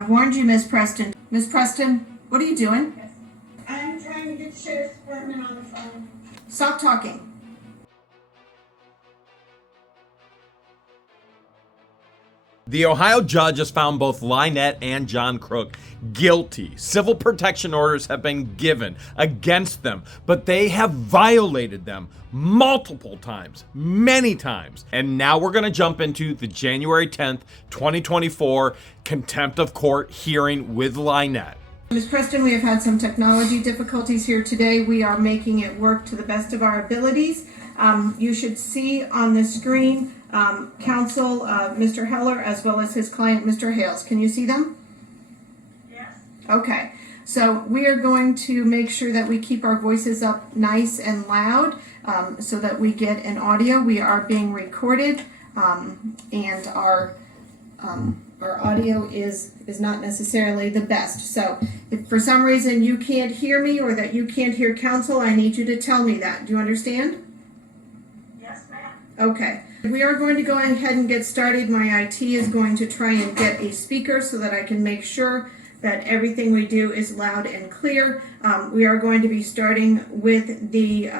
I warned you, Miss Preston. Miss Preston, what are you doing? Yes. I'm trying to get the sheriff's department on the phone. Stop talking. The Ohio judge has found both LIEnette and John CROOK guilty. Civil protection orders have been given against them, but they have violated them multiple times, many times. And now we're going to jump into the January 10th, 2024 contempt of court hearing with LIEnette. Ms. Preston, we have had some technology difficulties here today. We are making it work to the best of our abilities. You should see on the screen counsel Mr. Heller as well as his client Mr. Hales. Can you see them? Yes. Okay. So we are going to make sure that we keep our voices up nice and loud so that we get an audio. We are being recorded and our audio is not necessarily the best. So if for some reason you can't hear me or that you can't hear counsel, I need you to tell me that. Do you understand? Yes, ma'am. Okay. We are going to go ahead and get started. My IT is going to try and get a speaker so that I can make sure that everything we do is loud and clear. We are going to be starting with the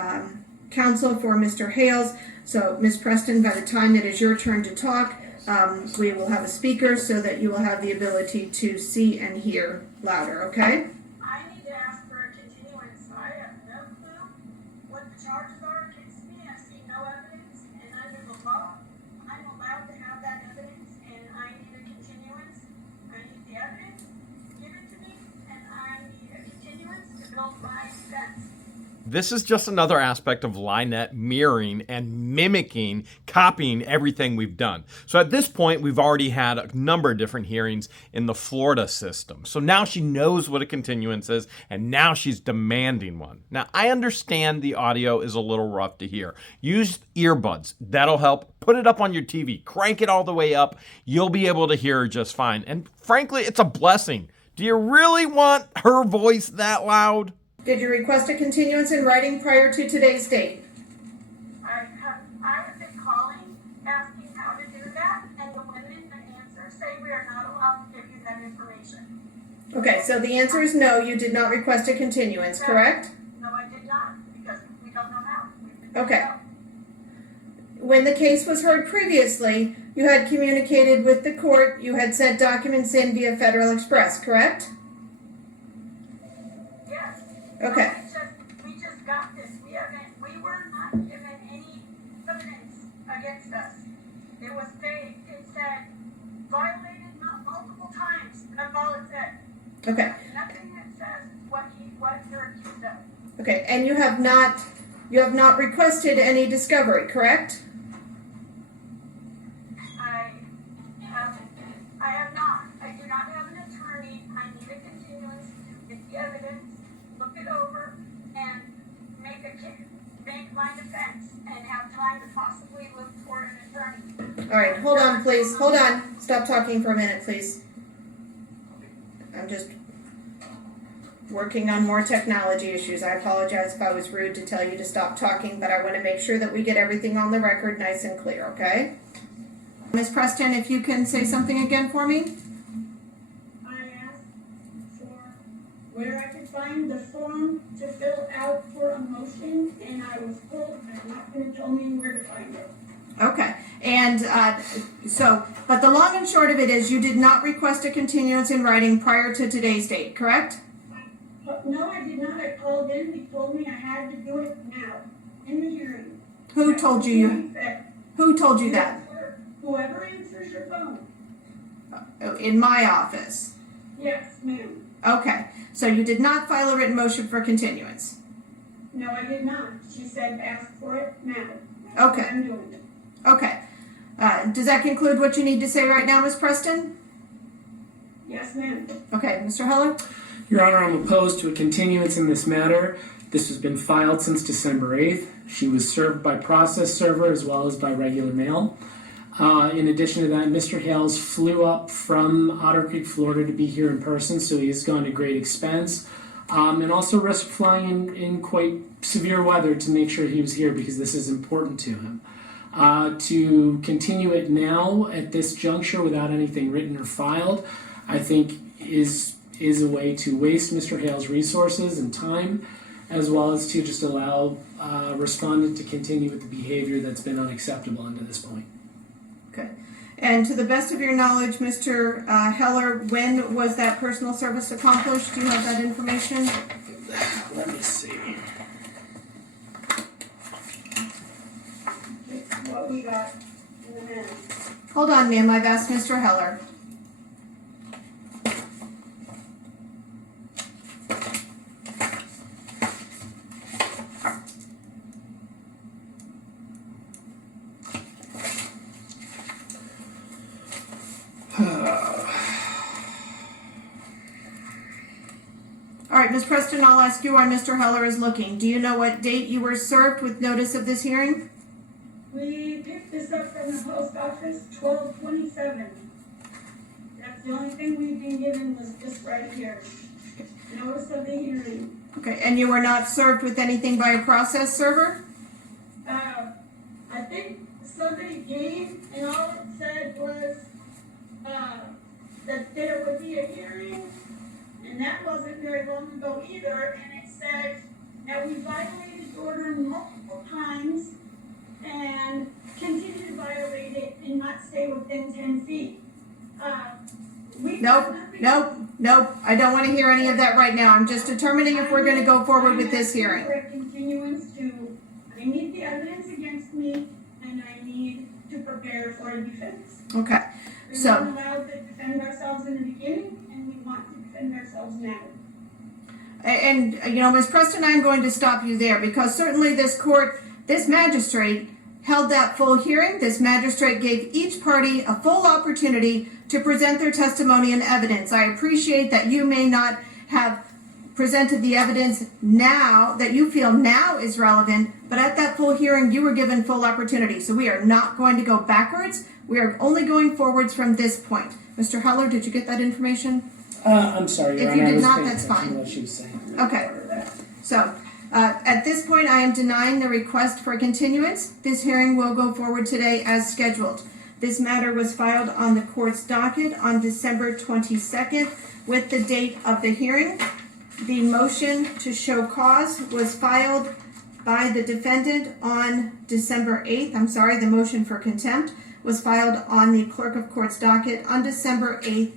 counsel for Mr. Hales. So Ms. Preston, by the time it is your turn to talk, we will have a speaker so that you will have the ability to see and hear louder, okay? I need to ask for a continuance. I have no clue what the charges are against me. I see no evidence, and under the law, I'm allowed to have that evidence, and I need a continuance. I need the evidence, give it to me, and I need a continuance to build my defense. This is just another aspect of LIEnette mirroring and mimicking, copying everything we've done. So at this point, we've already had a number of different hearings in the Florida system. So now she knows what a continuance is, and now she's demanding one. Now, I understand the audio is a little rough to hear. Use earbuds. That'll help. Put it up on your TV. Crank it all the way up. You'll be able to hear her just fine. And frankly, it's a blessing. Do you really want her voice that loud? Did you request a continuance in writing prior to today's date? I have been calling, asking how to do that, and the women in the answer say we are not allowed to give you that information. Okay, so the answer is no, you did not request a continuance, correct? No, I did not, because we don't know how. Okay. When the case was heard previously, you had communicated with the court, you had sent documents in via Federal Express, correct? Yes. Okay. We just got this. We were not given any evidence against us. It was vague. It said violated multiple times. That's all it said. Okay. Nothing that says what you're accused of. Okay, and you have not requested any discovery, correct? I have not. I do not have an attorney. I need a continuance to get the evidence, look it over, and make my defense, and have time to possibly look for an attorney. All right, hold on, please. Hold on. Stop talking for a minute, please. I'm just working on more technology issues. I apologize if I was rude to tell you to stop talking, but I want to make sure that we get everything on the record nice and clear, okay? Ms. Preston, if you can say something again for me. I asked for where I could find the form to fill out for a motion, and I was told they're not going to tell me where to find it. Okay, and but the long and short of it is you did not request a continuance in writing prior to today's date, correct? No, I did not. I called in. They told me I had to do it now, in the hearing. Who told you that? Whoever answers your phone. In my office. Yes, ma'am. Okay, so you did not file a written motion for continuance? No, I did not. She said ask for it now. Okay. I'm doing it. Okay. Does that conclude what you need to say right now, Ms. Preston? Yes, ma'am. Okay, Mr. Heller? Your Honor, I'm opposed to a continuance in this matter. This has been filed since December 8th. She was served by process server as well as by regular mail. In addition to that, Mr. Hales flew up from Otter Creek, Florida to be here in person, so he has gone to great expense. And also risked flying in quite severe weather to make sure he was here because this is important to him. To continue it now at this juncture without anything written or filed, I think is a way to waste Mr. Hale's resources and time, as well as to just allow respondent to continue with the behavior that's been unacceptable unto this point. Okay. And to the best of your knowledge, Mr. Heller, when was that personal service accomplished? Do you have that information? Let me see. What we got in the minutes. Hold on, ma'am. I've asked Mr. Heller. All right, Ms. Preston, I'll ask you while Mr. Heller is looking. Do you know what date you were served with notice of this hearing? We picked this up from the post office, 12/27. That's the only thing we've been given was this right here. Notice of the hearing. Okay, and you were not served with anything by a process server? I think somebody gave, and all it said was, that there would be a hearing, and that wasn't very long ago either, and it said that we violated the order multiple times and continue to violate it and not stay within 10 feet. Nope. I don't want to hear any of that right now. I'm just determining if we're going to go forward with this hearing. For a continuance to, I need the evidence against me, and I need to prepare for a defense. Okay, We so, weren't allowed to defend ourselves in the beginning, and we want to defend ourselves now. and, you know, Ms. Preston, I'm going to stop you there because certainly this court, this magistrate held that full hearing. This magistrate gave each party a full opportunity to present their testimony and evidence. I appreciate that you may not have presented the evidence now that you feel now is relevant, but at that full hearing, you were given full opportunity. So we are not going to go backwards. We are only going forwards from this point. Mr. Heller, did you get that information? I'm sorry, Your If you Honor, did I was not, paying that's attention to fine. what she was saying. Okay. So, at this point, I am denying the request for continuance. This hearing will go forward today as scheduled. This matter was filed on the court's docket on December 22nd with the date of the hearing. The motion to show cause was filed by the defendant on December 8th. The motion for contempt was filed on the clerk of court's docket on December 8th.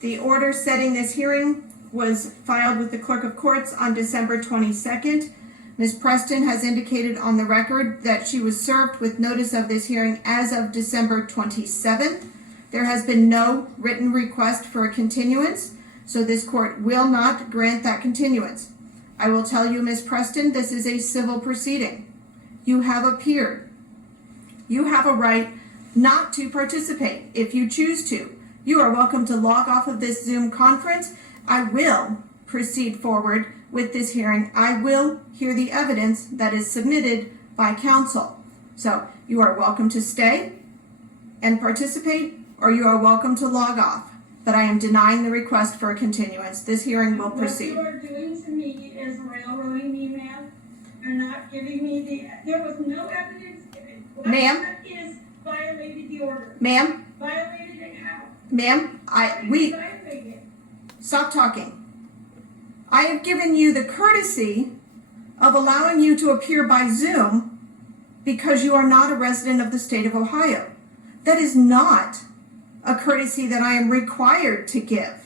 The order setting this hearing was filed with the clerk of courts on December 22nd. Ms. Preston has indicated on the record that she was served with notice of this hearing as of December 27th. There has been no written request for a continuance, so this court will not grant that continuance. I will tell you, Ms. Preston, this is a civil proceeding. You have appeared. You have a right not to participate if you choose to. You are welcome to log off of this Zoom conference. I will proceed forward with this hearing. I will hear the evidence that is submitted by counsel. So you are welcome to stay and participate, or you are welcome to log off. But I am denying the request for a continuance. This hearing will proceed. What you are doing to me is railroading me, ma'am. You're not giving me there was no evidence given. What Ma'am? that is violated the order. Ma'am, Violated it how? ma'am, How did we, you violate it? stop talking. I have given you the courtesy of allowing you to appear by Zoom because you are not a resident of the state of Ohio. That is not a courtesy that I am required to give.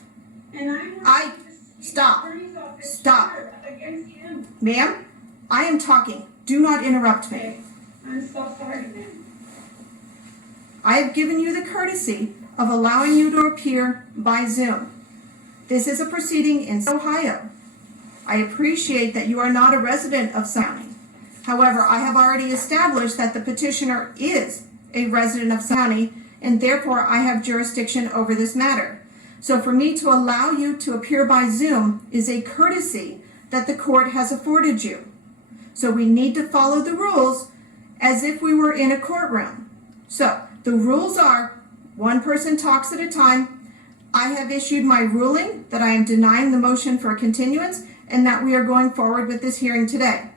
And I'm I- not the stop. attorney's office Stop. against him. Ma'am, I am talking. Do not interrupt me. Okay. I'm so sorry, ma'am. I have given you the courtesy of allowing you to appear by Zoom. This is a proceeding in Ohio. I appreciate that you are not a resident of County. However, I have already established that the petitioner is a resident of County, and therefore I have jurisdiction over this matter. So for me to allow you to appear by Zoom is a courtesy that the court has afforded you. So we need to follow the rules as if we were in a courtroom. So the rules are one person talks at a time. I have issued my ruling that I am denying the motion for continuance and that we are going forward with this hearing today.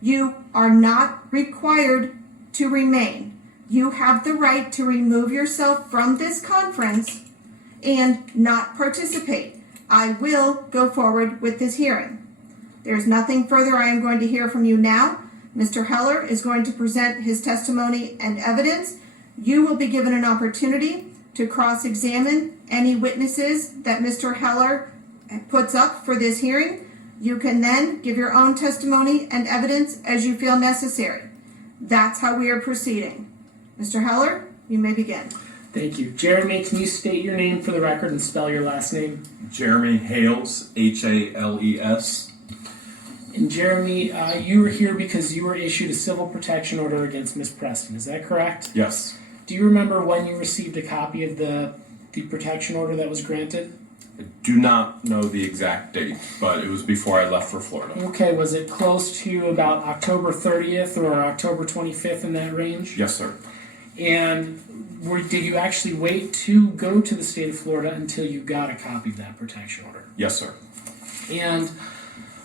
You are not required to remain. You have the right to remove yourself from this conference and not participate. I will go forward with this hearing. There's nothing further I am going to hear from you now. Mr. Heller is going to present his testimony and evidence. You will be given an opportunity to cross-examine any witnesses that Mr. Heller puts up for this hearing. You can then give your own testimony and evidence as you feel necessary. That's how we are proceeding. Mr. Heller, you may begin. Thank you. Jeremy, can you state your name for the record and spell your last name? Jeremy Hales, Hales. And Jeremy, you were here because you were issued a civil protection order against Miss Preston. Is that correct? Yes. Do you remember when you received a copy of the protection order that was granted? I do not know the exact date, but it was before I left for Florida. Okay, was it close to about October 30th or October 25th, in that range? Yes, sir. And did you actually wait to go to the state of Florida until you got a copy of that protection order? Yes, sir. And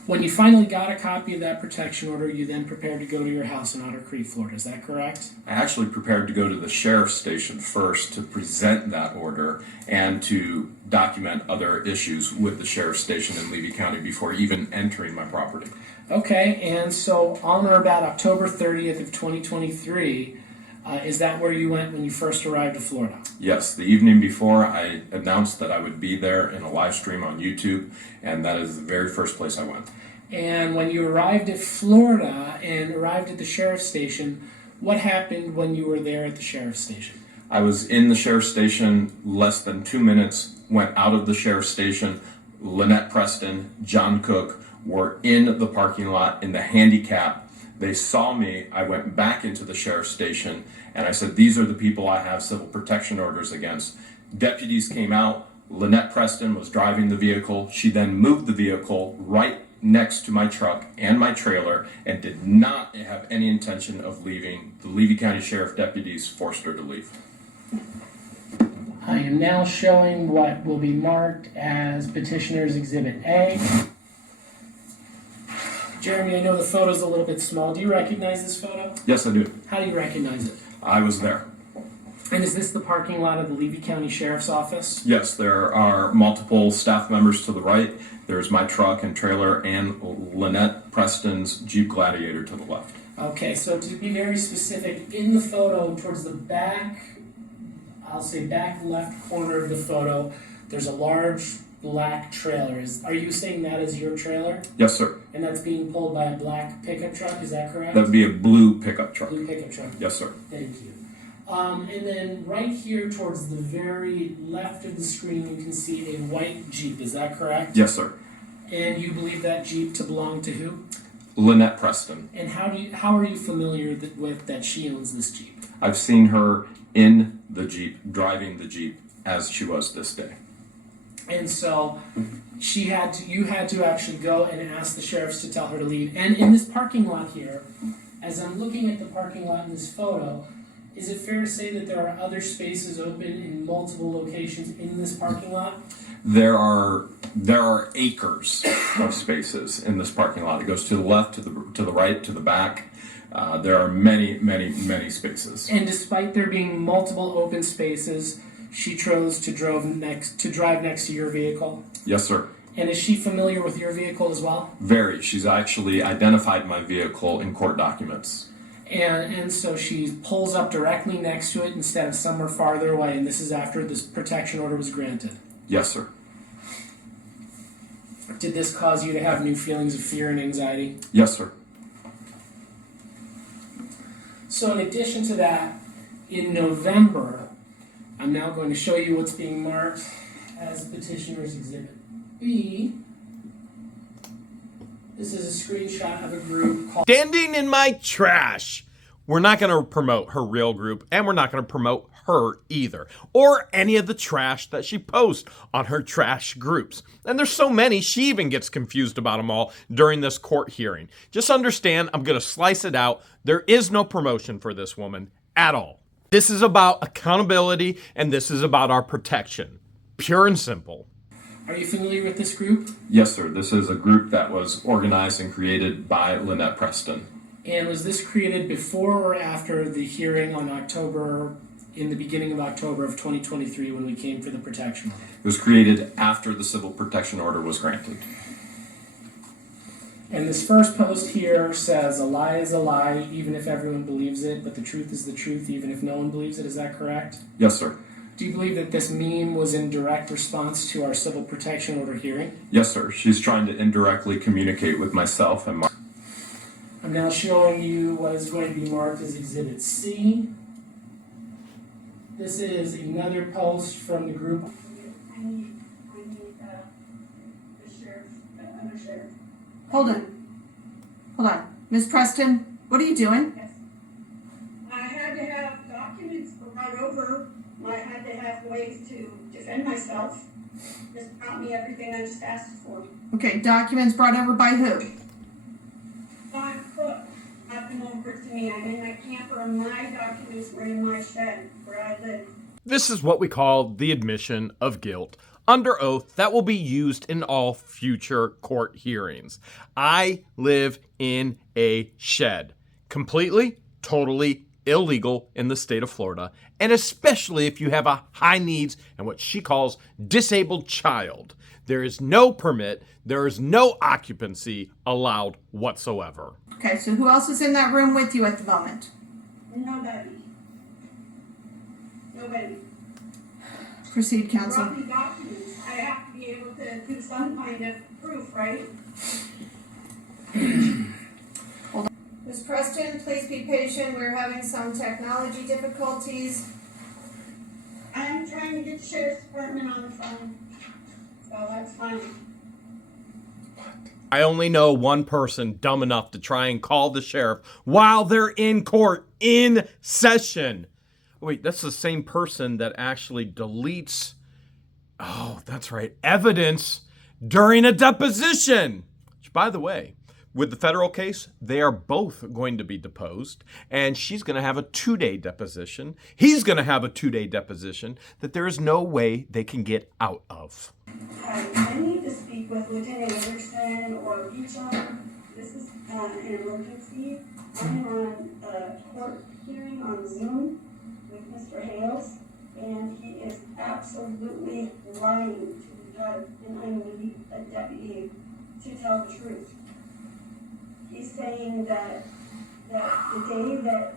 when you finally got a copy of that protection order, you then prepared to go to your house in Otter Creek, Florida. Is that correct? I actually prepared to go to the sheriff's station first to present that order and to document other issues with the sheriff's station in Levy County before even entering my property. Okay, and so on or about October 30th of 2023, is that where you went when you first arrived to Florida? Yes, the evening before I announced that I would be there in a live stream on YouTube, and that is the very first place I went. And when you arrived at Florida and arrived at the sheriff's station, what happened when you were there at the sheriff's station? I was in the sheriff's station less than 2 minutes, went out of the sheriff's station. LIEnette Preston, John Cook were in the parking lot in the handicap. They saw me. I went back into the sheriff's station and I said, these are the people I have civil protection orders against. Deputies came out. LIEnette Preston was driving the vehicle. She then moved the vehicle right next to my truck and my trailer and did not have any intention of leaving. The Levy County Sheriff deputies forced her to leave. I am now showing what will be marked as Petitioner's Exhibit A. Jeremy, I know the photo's a little bit small. Do you recognize this photo? Yes, I do. How do you recognize it? I was there. And is this the parking lot of the Levy County Sheriff's Office? Yes, there are multiple staff members to the right. There's my truck and trailer and LIEnette Preston's Jeep Gladiator to the left. Okay, so to be very specific, in the photo towards the back, I'll say back left corner of the photo, there's a large black trailer. Are you saying that is your trailer? Yes, sir. And that's being pulled by a black pickup truck, is that correct? That would be a blue pickup truck. Blue pickup truck. Yes, sir. Thank you. And then right here towards the very left of the screen, you can see a white Jeep, is that correct? Yes, sir. And you believe that Jeep to belong to who? LIEnette Preston. And how are you familiar with that she owns this Jeep? I've seen her in the Jeep, driving the Jeep as she was this day. And so you had to actually go and ask the sheriffs to tell her to leave. And in this parking lot here, as I'm looking at the parking lot in this photo, is it fair to say that there are other spaces open in multiple locations in this parking lot? There are acres of spaces in this parking lot. It goes to the left, to the right, to the back. There are many, many, many spaces. And despite there being multiple open spaces, she chose to drive next to your vehicle? Yes, sir. And is she familiar with your vehicle as well? Very. She's actually identified my vehicle in court documents. And so she pulls up directly next to it instead of somewhere farther away, and this is after this protection order was granted. Yes, sir. Did this cause you to have new feelings of fear and anxiety? Yes, sir. So in addition to that, in November, I'm now going to show you what's being marked as Petitioner's Exhibit B. This is a screenshot of a group called Standing in my trash. We're not going to promote her real group, and we're not going to promote her either, or any of the trash that she posts on her trash groups. And there's so many, she even gets confused about them all during this court hearing. Just understand, I'm going to slice it out. There is no promotion for this woman at all. This is about accountability, and this is about our protection. Pure and simple. Are you familiar with this group? Yes, sir. This is a group that was organized and created by LIEnette Preston. And was this created before or after the hearing on October in the beginning of October of 2023 when we came for the protection order. It was created after the civil protection order was granted. And this first post here says, a lie is a lie, even if everyone believes it, but the truth is the truth, even if no one believes it. Is that correct? Yes, sir. Do you believe that this meme was in direct response to our civil protection order hearing? Yes, sir. She's trying to indirectly communicate with myself and I'm now showing you what is going to be marked as Exhibit C. This is another post from the group. I need, the sheriff, undersheriff. Hold on. Ms. Preston, what are you doing? Yes. I had to have documents brought over. I had to have ways to defend myself. Just brought me everything I just asked for. Okay, documents brought over by who? John Crook had them over to me. I'm in my camper and my documents were in my shed where I live. This is what we call the admission of guilt under oath that will be used in all future court hearings. I live in a shed. Completely, totally illegal in the state of Florida, and especially if you have a high needs and what she calls disabled child. There is no permit, there is no occupancy allowed whatsoever. Okay, so who else is in that room with you at the moment? Nobody. Proceed, counsel. Brought me documents. I have to be able to do some kind of proof, right? Ms. Preston, please be patient. We're having some technology difficulties. I'm trying to get the sheriff's department on the phone. So that's fine. I only know one person dumb enough to try and call the sheriff while they're in court, in session. Wait, that's the same person that actually deletes, oh, that's right, evidence during a deposition. Which, by the way, with the federal case, they are both going to be deposed, and she's going to have a 2-day deposition. He's going to have a 2-day deposition that there is no way they can get out of. I need to speak with Lieutenant Anderson or Beecham. This is an emergency. I'm on a court hearing on Zoom with Mr. Hales, and he is absolutely lying to the judge, and I need a deputy to tell the truth. He's saying that the day that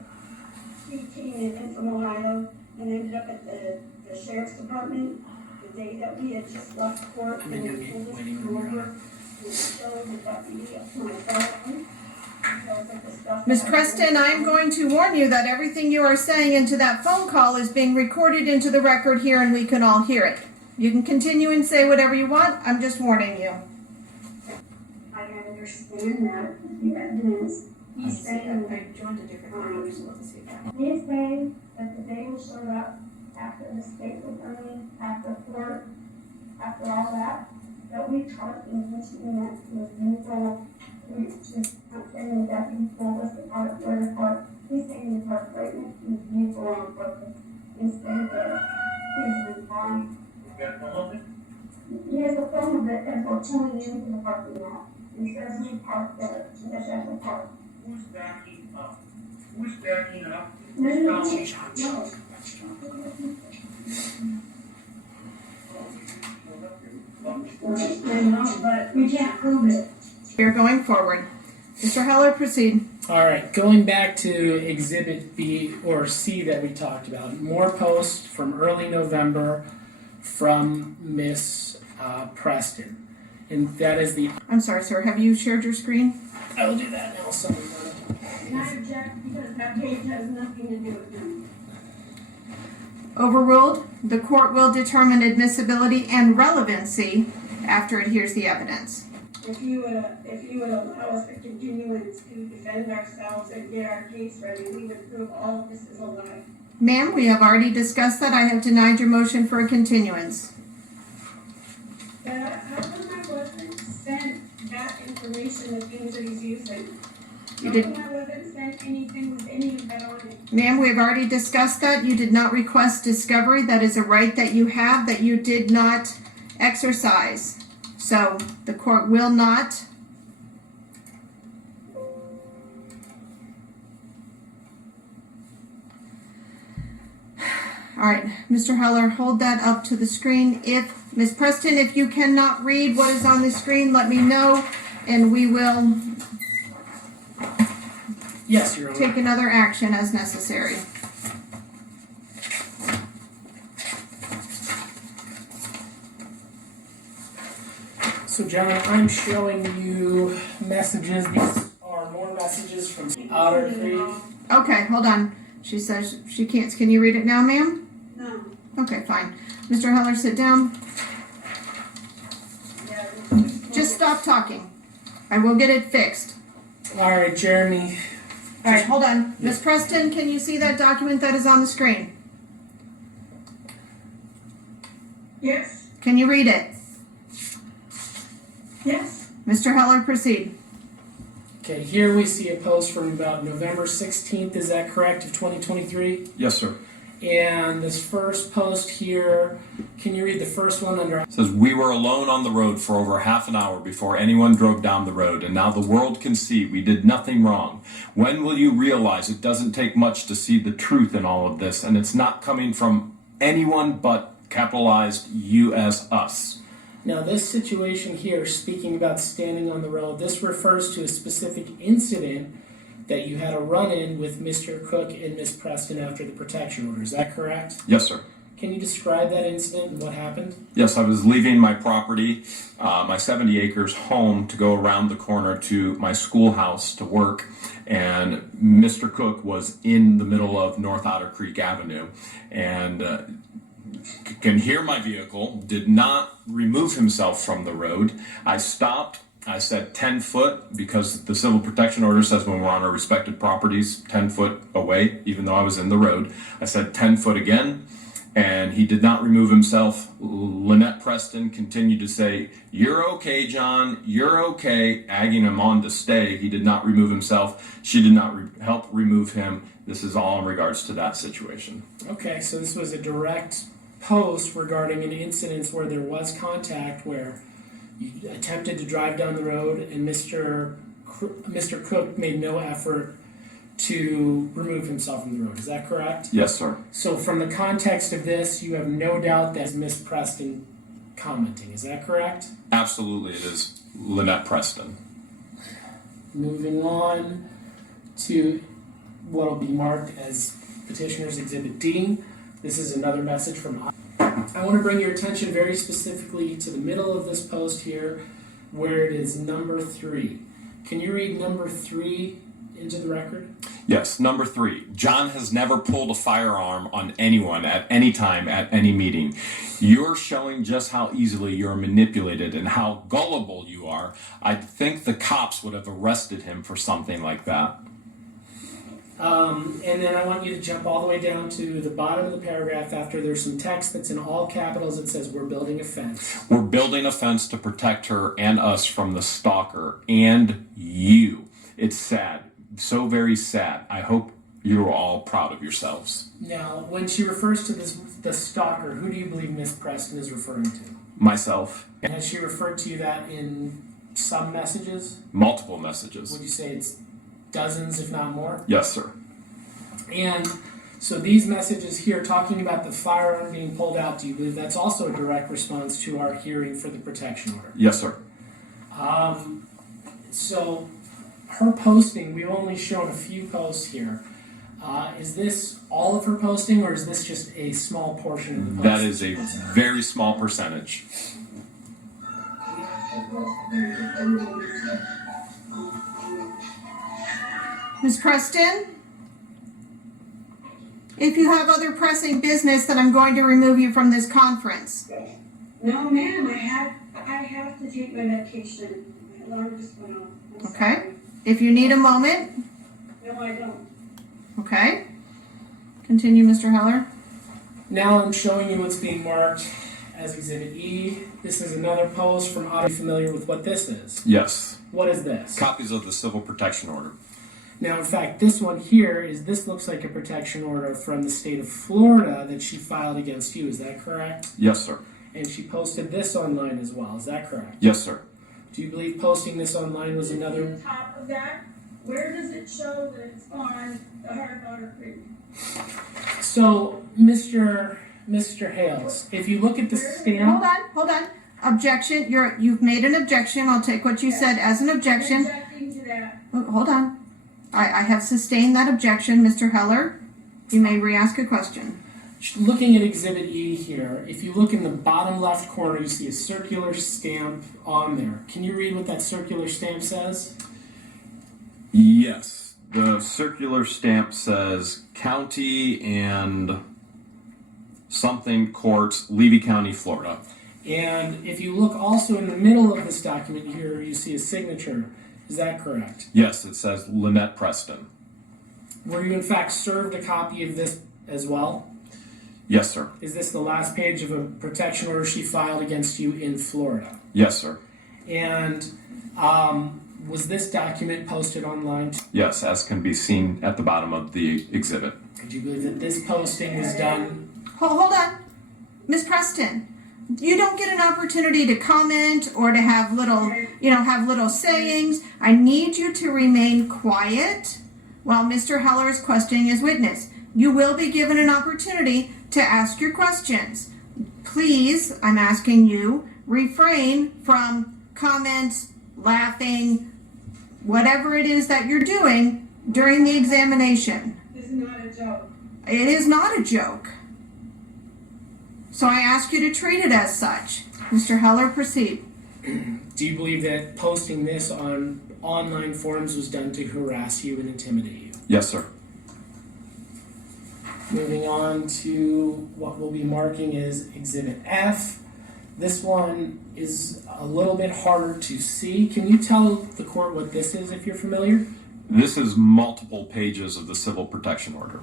he came in from Ohio and ended up at the sheriff's department, the day that we had just left court and he told us to come over and show the deputy my phone. Ms. Preston, I'm going to warn you that everything you are saying into that phone call is being recorded into the record here and we can all hear it. You can continue and say whatever you want. I'm just warning you. I understand that the evidence. He's saying I joined a different room, so let's see that. he's saying that the day we showed up after the state attorney, after court, after all that we parked in Michigan was neutral. We just not saying the deputy told us to park where to park. He's saying to park right next to his vehicle on purpose instead of his response. He has a phone of it and we're pulling into the parking lot. He says we parked there, he says at the park. Who's backing up? Who's backing up? No. But we can't prove it. We're going forward. Mr. Heller, proceed. All right, going back to Exhibit B or C that we talked about, more posts from early November from Miss Preston. And that is the... I'm sorry, sir. Have you shared your screen? I will do that now. Sorry. And I object because that page has nothing to do with him. Overruled. The court will determine admissibility and relevancy after it hears the evidence. If you would allow us a continuance to defend ourselves and get our case ready, we would prove all of this is a lie. Ma'am, we have already discussed that. I have denied your motion for a continuance. But how come I wasn't sent that information, the things that he's using? You How did, come I wasn't sent anything with any of that on it? ma'am, we have already discussed that. You did not request discovery. That is a right that you have that you did not exercise. So the court will not. All right, Mr. Heller, hold that up to the screen. If, Ms. Preston, if you cannot read what is on the screen, let me know, and we will Yes, Your Honor. take another action as necessary. So, John, I'm showing you messages. These are more messages from Otter Creek. Okay, hold on. She says she can't. Can you read it now, ma'am? No. Okay, fine. Mr. Heller, sit down. Just stop talking. I will get it fixed. All right, Jeremy. All right, hold on. Ms. Preston, can you see that document that is on the screen? Yes, Can you read it? yes. Mr. Heller, proceed. Okay, here we see a post from about November 16th, is that correct, of 2023? Yes, sir. And this first post here, can you read the first one under? It says, we were alone on the road for over half an hour before anyone drove down the road, and now the world can see we did nothing wrong. When will you realize it doesn't take much to see the truth in all of this, and it's not coming from anyone but capitalized U.S. us? Now, this situation here, speaking about standing on the road, this refers to a specific incident that you had a run-in with Mr. Cook and Ms. Preston after the protection order. Is that correct? Yes, sir. Can you describe that incident and what happened? Yes, I was leaving my property, my 70 acres home, to go around the corner to my schoolhouse to work, and Mr. Cook was in the middle of North Otter Creek Avenue, and can hear my vehicle, did not remove himself from the road. I stopped. I said 10 foot because the civil protection order says when we're on our respected properties, 10 foot away, even though I was in the road. I said 10 foot again, and he did not remove himself. LIEnette Preston continued to say, you're okay, John, you're okay, egging him on to stay. He did not remove himself. She did not help remove him. This is all in regards to that situation. Okay, so this was a direct post regarding an incident where there was contact, where you attempted to drive down the road and Mr. Cook made no effort to remove himself from the road. Is that correct? Yes, sir. So from the context of this, you have no doubt that Ms. Preston commenting. Is that correct? Absolutely, it is LIEnette Preston. Moving on to what will be marked as Petitioner's Exhibit D. This is another message from. I want to bring your attention very specifically to the middle of this post here, where it is number 3. Can you read number 3 into the record? Yes, number 3. John has never pulled a firearm on anyone at any time at any meeting. You're showing just how easily you're manipulated and how gullible you are. I think the cops would have arrested him for something like that. And then I want you to jump all the way down to the bottom of the paragraph after there's some text that's in all capitals. It says, we're building a fence. We're building a fence to protect her and us from the stalker and you. It's sad. So very sad. I hope you're all proud of yourselves. Now, when she refers to the stalker, who do you believe Miss Preston is referring to? Myself. And has she referred to you that in some messages? Multiple messages. Would you say it's dozens, if not more? Yes, sir. And so these messages here talking about the firearm being pulled out, do you believe that's also a direct response to our hearing for the protection order? Yes, sir. So her posting, we've only shown a few posts here. Is this all of her posting, or is this just a small portion of the post? That is a very small percentage. Ms. Preston? If you have other pressing business, then I'm going to remove you from this conference. No, ma'am, I have to take my medication. My alarm just went off. I'm Okay. sorry. If you need a moment, No, I don't. okay. Continue, Mr. Heller. Now I'm showing you what's being marked as Exhibit E. This is another post from Are you familiar with what this is? Yes. What is this? Copies of the civil protection order. Now, in fact, this one here this looks like a protection order from the state of Florida that she filed against you. Is that correct? Yes, sir. And she posted this online as well. Is that correct? Yes, sir. Do you believe posting this online was another? On top of that, where does it show that it's on the Hard Water Creek? So Mr. Hales, if you look at the stamp. Hold on. Objection, you've made an objection. I'll take what you said as an objection. Objecting to that. Hold on. I have sustained that objection, Mr. Heller. You may re-ask a question. Looking at Exhibit E here, if you look in the bottom left corner, you see a circular stamp on there. Can you read what that circular stamp says? Yes, the circular stamp says County and something Courts, Levy County, Florida. And if you look also in the middle of this document here, you see a signature. Is that correct? Yes, it says LIEnette Preston. Were you in fact served a copy of this as well? Yes, sir. Is this the last page of a protection order she filed against you in Florida? Yes, sir. And was this document posted online? Yes, as can be seen at the bottom of the exhibit. Do you believe that this posting was done? Hold on. Miss Preston, you don't get an opportunity to comment or to have little sayings. I need you to remain quiet while Mr. Heller is questioning his witness. You will be given an opportunity to ask your questions. Please, I'm asking you, refrain from comments, laughing, whatever it is that you're doing during the examination. This is not a joke. It is not a joke. So I ask you to treat it as such. Mr. Heller, proceed. Do you believe that posting this on online forums was done to harass you and intimidate you? Yes, sir. Moving on to what we'll be marking as Exhibit F. This one is a little bit harder to see. Can you tell the court what this is if you're familiar? This is multiple pages of the civil protection order.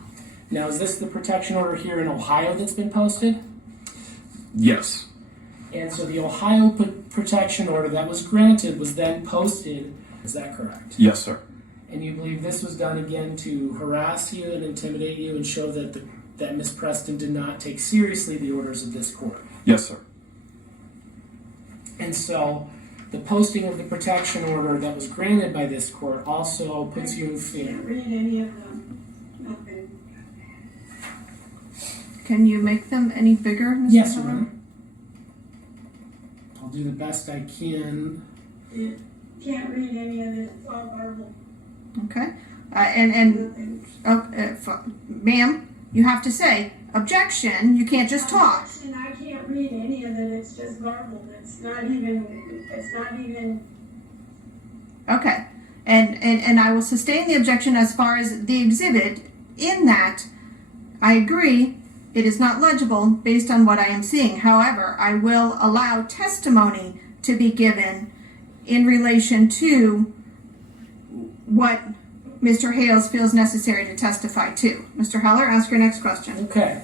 Now, is this the protection order here in Ohio that's been posted? Yes. And so the Ohio protection order that was granted was then posted. Is that correct? Yes, sir. And you believe this was done again to harass you and intimidate you and show that that Ms. Preston did not take seriously the orders of this court? Yes, sir. And so the posting of the protection order that was granted by this court also puts you in fear. Can't read any of them. Nothing. Can you make them any bigger, Mr. Yes, Heller? ma'am. I'll do the best I can. Can't read any of it. It's all garbled. Okay. Nothing. Ma'am, you have to say objection. You can't just talk. Objection, I can't read any of it. It's just garbled. It's not even. Okay. And I will sustain the objection as far as the exhibit. In that, I agree, it is not legible based on what I am seeing. However, I will allow testimony to be given in relation to what Mr. Hales feels necessary to testify to. Mr. Heller, ask your next question. Okay.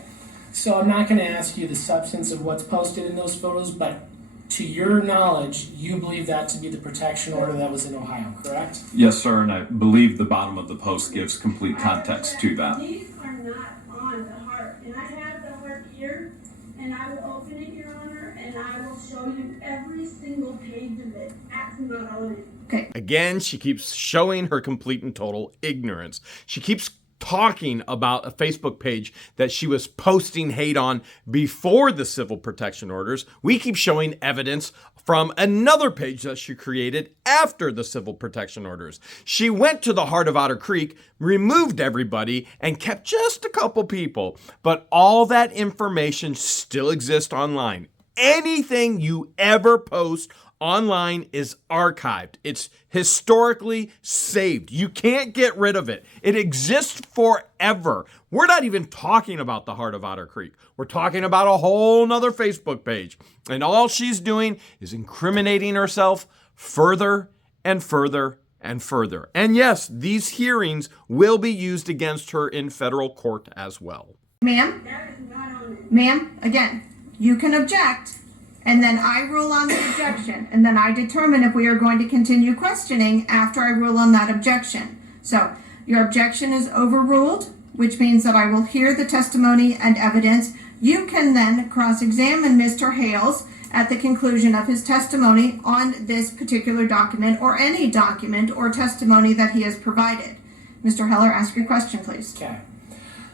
So I'm not going to ask you the substance of what's posted in those photos, but to your knowledge, you believe that to be the protection order that was in Ohio, correct? Yes, sir, and I believe the bottom of the post gives complete context to that. These are not on the heart, and I have the heart here, and I will open it, Your Honor, and I will show you every single page of it. That's not on it. Again, she keeps showing her complete and total ignorance. She keeps talking about a Facebook page that she was posting hate on before the civil protection orders. We keep showing evidence from another page that she created after the civil protection orders. She went to the heart of Otter Creek, removed everybody, and kept just a couple people. But all that information still exists online. Anything you ever post online is archived. It's historically saved. You can't get rid of it. It exists forever. We're not even talking about the heart of Otter Creek. We're talking about a whole nother Facebook page. And all she's doing is incriminating herself further and further and further. And yes, these hearings will be used against her in federal court as well. That is not on it. Ma'am, again, you can object, and then I rule on the objection, and then I determine if we are going to continue questioning after I rule on that objection. So your objection is overruled, which means that I will hear the testimony and evidence. You can then cross-examine Mr. Hales at the conclusion of his testimony on this particular document or any document or testimony that he has provided. Mr. Heller, ask your question, please. Okay.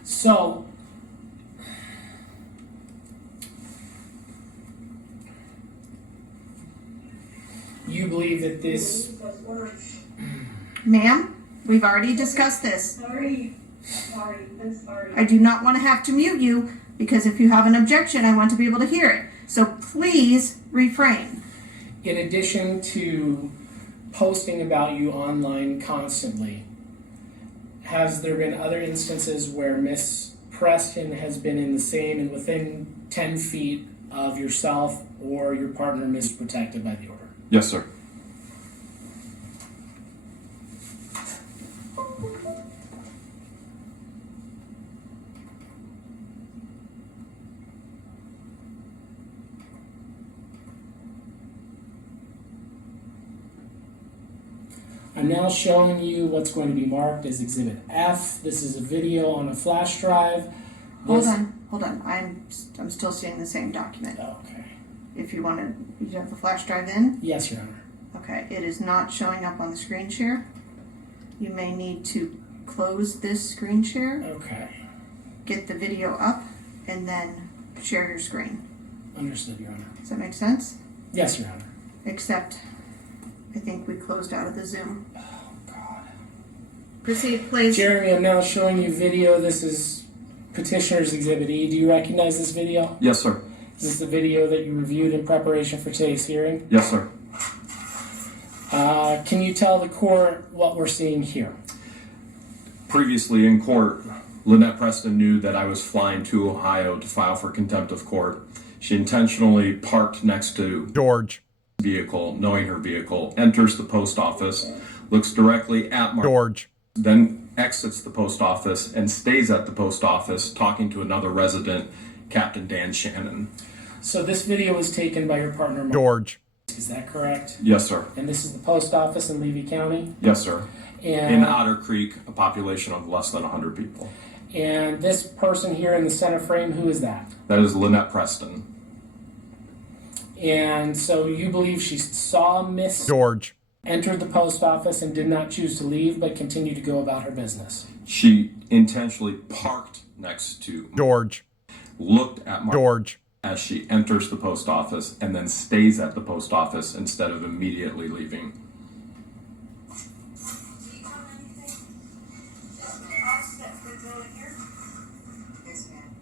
So you believe that this, Those words. Ma'am, we've already discussed this. Sorry, I'm sorry. I do not want to have to mute you because if you have an objection, I want to be able to hear it. So please refrain. in addition to posting about you online constantly, has there been other instances where Miss Preston has been in the same and within 10 feet of yourself or your partner misprotected by the order? Yes, sir. I'm now showing you what's going to be marked as Exhibit F. This is a video on a flash drive. Hold on. I'm still seeing the same document. Okay. If you want to, you have the flash drive in? Yes, Your Honor. Okay, it is not showing up on the screen share. You may need to close this screen share, Okay. get the video up, and then share your screen. Understood, Your Honor. Does that make sense? Yes, Your Honor. Except, I think we closed out of the Zoom. Oh, God. Proceed, please. Jeremy, I'm now showing you video. This is Petitioner's Exhibit E. Do you recognize this video? Yes, sir. Is this the video that you reviewed in preparation for today's hearing? Yes, sir. Can you tell the court what we're seeing here? Previously in court, LIEnette Preston knew that I was flying to Ohio to file for contempt of court. She intentionally parked next to George. vehicle, knowing her vehicle, enters the post office, looks directly at Mark, George. then exits the post office and stays at the post office talking to another resident, Captain Dan Shannon. So this video was taken by your partner, Mark. George. Is that correct? Yes, sir. And this is the post office in Levy County? Yes, sir. And, In Otter Creek, a population of less than 100 people. and this person here in the center frame, who is that? That is LIEnette Preston. And so you believe she saw Miss George. entered the post office and did not choose to leave, but continued to go about her business. She intentionally parked next to, George. looked at Mark George. as she enters the post office and then stays at the post office instead of immediately leaving. Do you tell them anything? Us that we're going here? Yes, ma'am.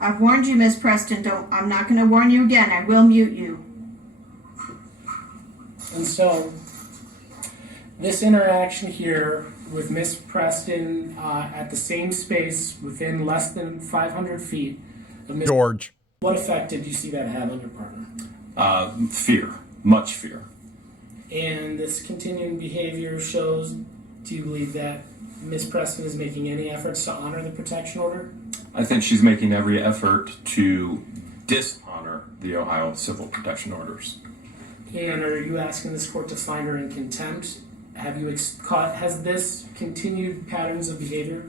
I've warned you, Miss Preston. I'm not going to warn you again. I will mute you. And so this interaction here with Miss Preston at the same space within less than 500 feet of Miss, George. what effect did you see that have on your partner? Fear. Much fear. And this continuing behavior shows, do you believe that Miss Preston is making any efforts to honor the protection order? I think she's making every effort to dishonor the Ohio civil protection orders. And are you asking this court to find her in contempt? Have you has this continued patterns of behavior?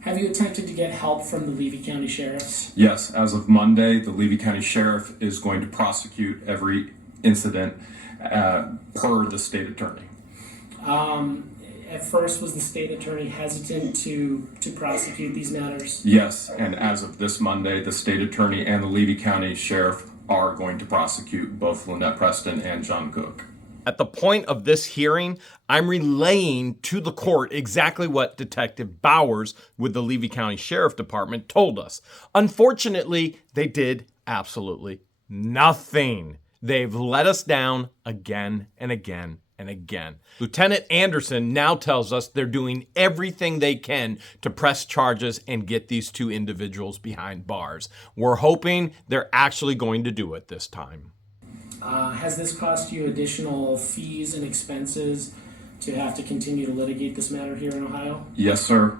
Have you attempted to get help from the Levy County sheriffs? Yes, as of Monday, the Levy County Sheriff is going to prosecute every incident per the state attorney. At first, was the state attorney hesitant to prosecute these matters? Yes, and as of this Monday, the state attorney and the Levy County Sheriff are going to prosecute both LIEnette Preston and John Cook. At the point of this hearing, I'm relaying to the court exactly what Detective Bowers with the Levy County Sheriff Department told us. Unfortunately, they did absolutely nothing. They've let us down again and again and again. Lieutenant Anderson now tells us they're doing everything they can to press charges and get these two individuals behind bars. We're hoping they're actually going to do it this time. Has this cost you additional fees and expenses to have to continue to litigate this matter here in Ohio? Yes, sir.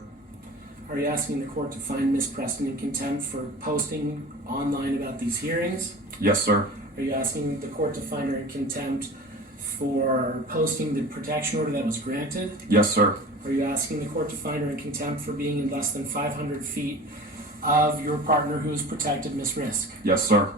Are you asking the court to find Miss Preston in contempt for posting online about these hearings? Yes, sir. Are you asking the court to find her in contempt for posting the protection order that was granted? Yes, sir. Are you asking the court to find her in contempt for being in less than 500 feet of your partner who is protected, Miss Risk? Yes, sir.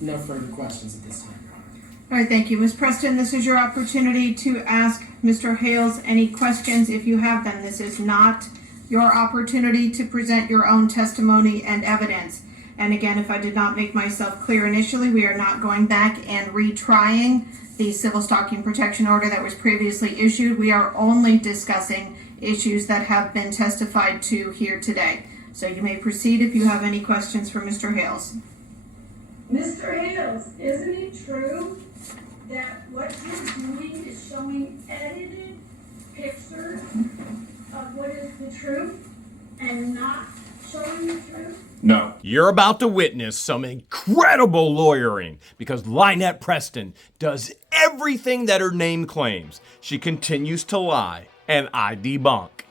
No further questions at this time, Your Honor. All right, thank you. Ms. Preston, this is your opportunity to ask Mr. Hales any questions if you have them. This is not your opportunity to present your own testimony and evidence. And again, if I did not make myself clear initially, we are not going back and retrying the civil stalking protection order that was previously issued. We are only discussing issues that have been testified to here today. So you may proceed if you have any questions for Mr. Hales. Mr. Hales, isn't it true that what you're doing is showing edited pictures of what is the truth and not showing the truth? No. You're about to witness some incredible lawyering because LIEnette Preston does everything that her name claims. She continues to lie, and I debunk.